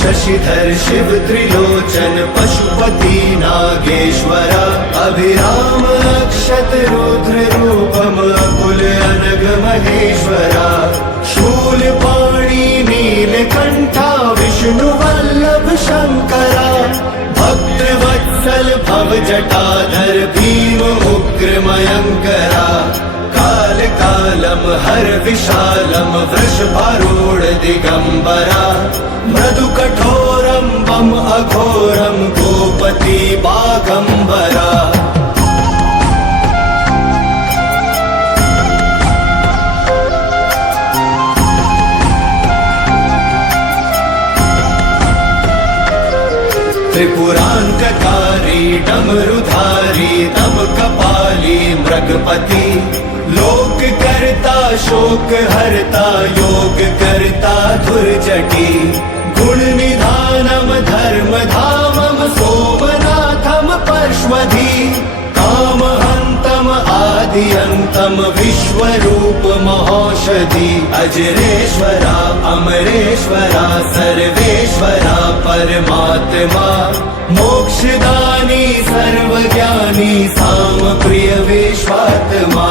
शशिधर शिव त्रिलोचन पशुपति नागेश्वरा अभिराम अक्षत रुद्र रूपम अकुल अनघ महेश्वरा शूलपाणि नीलकंठा विष्णु वल्लभ शंकरा भक्तवत्सल भवजटाधर भीम उग्र मयंकरा काल कालम हर विशालम वृषभारूढ़ दिगंबरा मृदु कठोरम बम अघोरम गोपति बागंबरा त्रिपुरांतकारी डमरुधारी तम कपाली मृगपति लोक करता शोक हरता योग करता धुर्जटी गुण निधानम धर्म धामम सोमनाथम परश्वधी काम हंतम आदि अंतम विश्वरूप महौषधि अजरेश्वरा अमरेश्वरा सर्वेश्वरा परमात्मा मोक्षदानी सर्वज्ञानी साम प्रिय विश्वात्मा